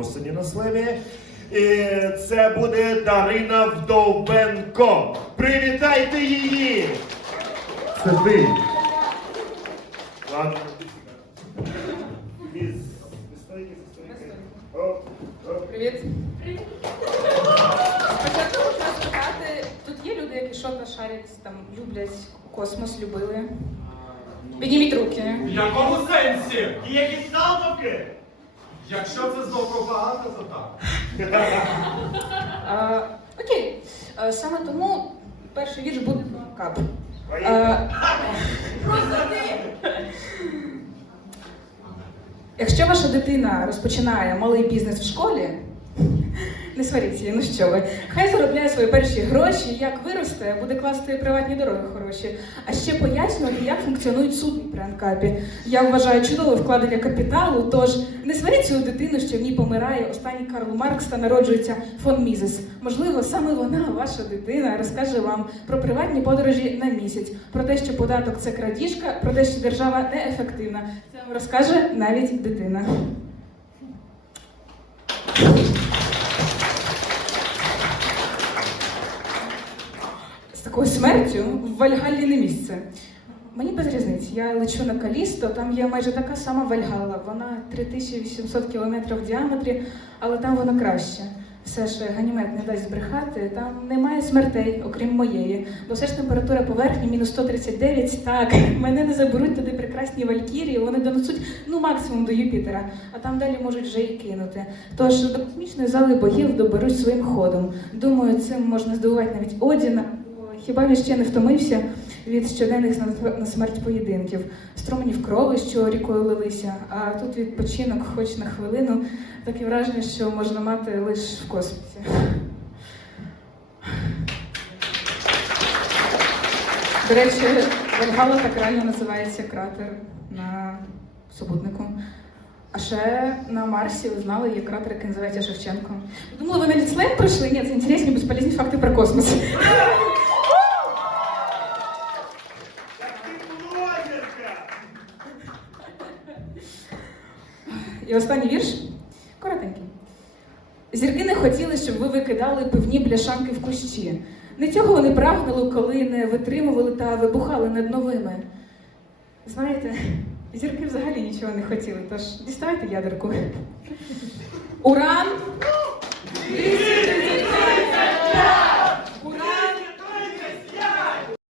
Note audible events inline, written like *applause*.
Осені на сливі. І це буде Дарина Вдовбенко. Привітайте її! Це ти. Ладно. Привіт. Спочатку спитати, тут є люди, які шока шарять, там люблять космос, любили. Підніміть руки. В якому сенсі? І які ставки? Якщо це знов пропаганда, то так. Окей. Саме тому перший вірш буде про кап. ти. Якщо ваша дитина розпочинає малий бізнес в школі, не сваріться, ну що ви, хай заробляє свої перші гроші, як виросте, буде класти приватні дороги хороші, а ще пояснювати, як функціонують суди при анкапі. Я вважаю чудове вкладення капіталу, тож не сваріть свою дитину, що в ній помирає останній Карл Маркс та народжується фон Мізес. Можливо, саме вона, ваша дитина, розкаже вам про приватні подорожі на місяць, про те, що податок це крадіжка, про те, що держава неефективна. Це вам розкаже навіть дитина. Такою смертю в Вальгаллі не місце. Мені без різниці. Я лечу на Калісто, там є майже така сама Вальгалла. Вона 3800 кілометрів в діаметрі, але там вона краще. Все ж ганімет не дасть збрехати, там немає смертей, окрім моєї. Бо все ж температура поверхні мінус 139, так, *laughs* мене не заберуть туди прекрасні валькірії, вони донесуть ну максимум до Юпітера, а там далі можуть вже і кинути. Тож до космічної зали боїв доберусь своїм ходом. Думаю, цим можна здивувати навіть Одіна. Хіба він ще не втомився від щоденних на- смерть поєдинків, струменів крови, що рікою лилися, а тут відпочинок хоч на хвилину, таке враження, що можна мати лише в космосі. До речі, Вальгала так реально називається кратер на супутнику. А ще на Марсі ви знали, є кратер, який називається Шевченко. Думали, ви на ліцлейм пройшли? Ні, це інтересні, безполезні факти про космос. Так ти блогерка! І останній вірш коротенький. Зірки не хотіли, щоб ви викидали пивні бляшанки в кущі. Не цього вони прагнули, коли не витримували та вибухали над новими. Знаєте, зірки взагалі нічого не хотіли, тож діставайте ядерку. Уран! 230